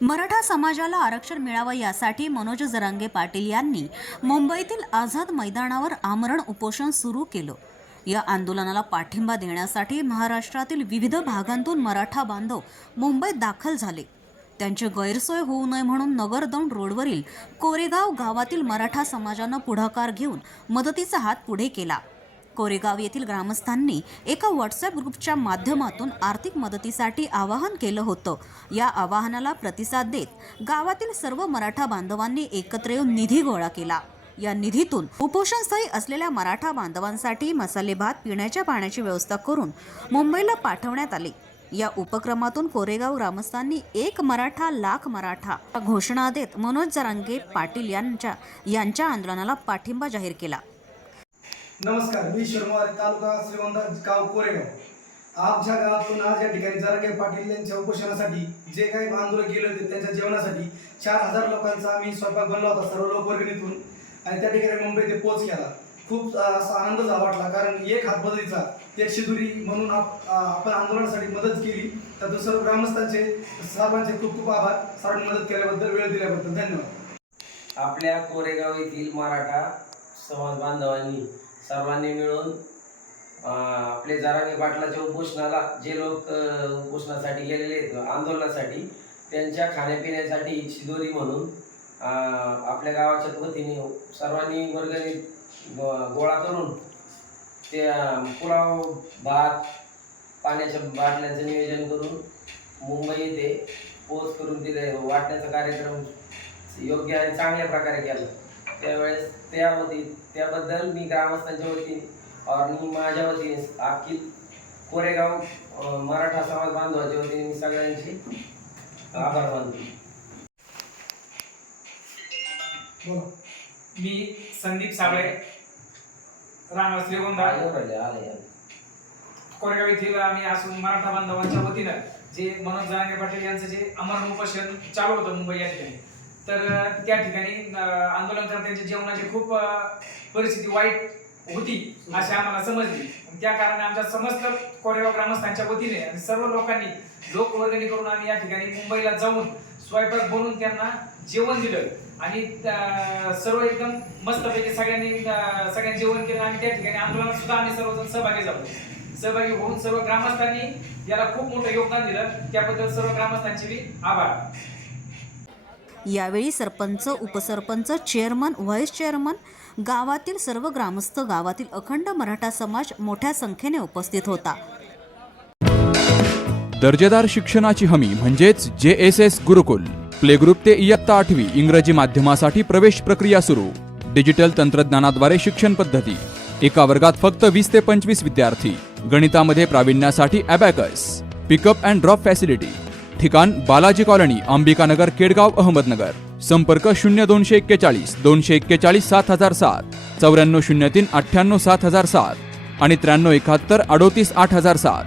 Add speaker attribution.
Speaker 1: मराठा समाजाला आरक्षण मिळावं यासाठी मनोज जरांगे पाटील यांनी मुंबईतील आझाद मैदानावर आमरण उपोषण सुरू केलं. या आंदोलनाला पाठिंबा देण्यासाठी महाराष्ट्रातील विविध भागांतून मराठा बांधव मुंबईत दाखल झाले. त्यांची गैरसोय होऊ नये म्हणून नगरदौंड रोडवरील कोरेगाव गावातील मराठा समाजानं पुढाकार घेऊन मदतीचा हात पुढे केला. कोरेगाव येथील ग्रामस्थांनी एका व्हॉट्सअप ग्रुपच्या माध्यमातून आर्थिक मदतीसाठी आवाहन केलं होतं. या आवाहनाला प्रतिसाद देत गावातील सर्व मराठा बांधवांनी एकत्र येऊन निधी गोळा केला. या निधीतून उपोषणस्थळी असलेल्या मराठा बांधवांसाठी मसाले भात पिण्याच्या पाण्याची व्यवस्था करून मुंबईला पाठवण्यात आले. या उपक्रमातून कोरेगाव ग्रामस्थांनी एक मराठा लाख मराठा घोषणा देत मनोज जरांगे पाटील यांच्या यांच्या आंदोलनाला पाठिंबा जाहीर केला.
Speaker 2: नमस्कार मी शर्मावारी तालुका श्रीगोंदा गाव कोरेगाव. आमच्या गावातून आज या ठिकाणी जरागे पाटील यांच्या उपोषणासाठी जे काही आंदोलन केले होते त्यांच्या जेवणासाठी चार हजार लोकांचा आम्ही स्वयंपाक बनला होता सर्व लोकवर्गणीतून. आणि त्या ठिकाणी मुंबई ते पोच केला खूप असा आनंद झाला वाटला कारण एक हात एक शिदुरी म्हणून आप- आपण आंदोलनासाठी मदत केली. तर सर्व ग्रामस्थांचे सर्वांचे खूप खूप आभार. सर्वांनी मदत केल्याबद्दल वेळ दिल्याबद्दल धन्यवाद.
Speaker 3: आपल्या कोरेगाव येथील मराठा समाज बांधवांनी सर्वांनी मिळून आपले जरांगे पाटलाच्या उपोषणाला जे लोक उपोषणासाठी गेलेले आहेत आंदोलनासाठी त्यांच्या खाण्यापिण्यासाठी शिदोरी म्हणून आपल्या गावाच्या वतीने सर्वांनी वर्गणी गोळा करून ते पुलाव भात पाण्याच्या बाटल्यांचं नियोजन करून मुंबई येथे पोच करून दिले. वाटण्याचा कार्यक्रम योग्य आणि चांगल्या प्रकारे केला. त्यावेळेस त्यामध्ये त्याबद्दल मी ग्रामस्थांच्या वतीने आणि माझ्या वतीने अख्खी कोरेगाव मराठा समाज बांधवाच्या वतीने मी सगळ्यांचे आभार मानतो.
Speaker 2: बोला.
Speaker 4: मी संदीप साबळे श्रीगोंदा. कोरेगाव येथील आम्ही असून मराठा बांधवांच्या वतीनं जे मनोज जरांगे पाटील यांचं जे अमरण उपोषण चालू होतं मुंबई या ठिकाणी तर त्या ठिकाणी आंदोलन त्यांच्या जेवणाची खूप परिस्थिती वाईट होती अशी आम्हाला समजली. त्या कारणाने आमच्या समस्त कोरेगाव ग्रामस्थांच्या वतीने आणि सर्व लोकांनी लोकवर्गणी करून आम्ही या ठिकाणी मुंबईला जाऊन स्वयंपाक बनवून त्यांना जेवण दिलं. आणि सर्व एकदम मस्तपैकी सगळ्यांनी सगळ्यांनी जेवण केलं आणि त्या ठिकाणी आंदोलनात सुद्धा आम्ही सर्वजण सहभागी झालो. सहभागी होऊन सर्व ग्रामस्थांनी याला खूप मोठं योगदान दिलं. त्याबद्दल सर्व ग्रामस्थांचे मी आभार.
Speaker 1: यावेळी सरपंच उपसरपंच चेअरमन व्हाईस चेअरमन गावातील सर्व ग्रामस्थ गावातील अखंड मराठा समाज मोठ्या संख्येने उपस्थित होता.
Speaker 5: दर्जेदार शिक्षणाची हमी म्हणजेच J S S Gurukul. Play group ते इयत्ता आठवी इंग्रजी माध्यमासाठी प्रवेश प्रक्रिया सुरू. डिजिटल तंत्रज्ञानाद्वारे शिक्षण पद्धती. एका वर्गात फक्त वीस ते पंचवीस विद्यार्थी. गणितामध्ये प्रावीण्यासाठी abacus pickup and drop facility ठिकाण बालाजी कॉलनी अंबिकानगर केडगाव अहमदनगर. संपर्क शून्य दोनशे एक्केचाळीस दोनशे एक्केचाळीस सात हजार सात चौऱ्याण्णव शून्य तीन अठ्ठ्याण्णव सात हजार सात आणि त्र्याण्णव एकाहत्तर अडोतीस आठ हजार सात.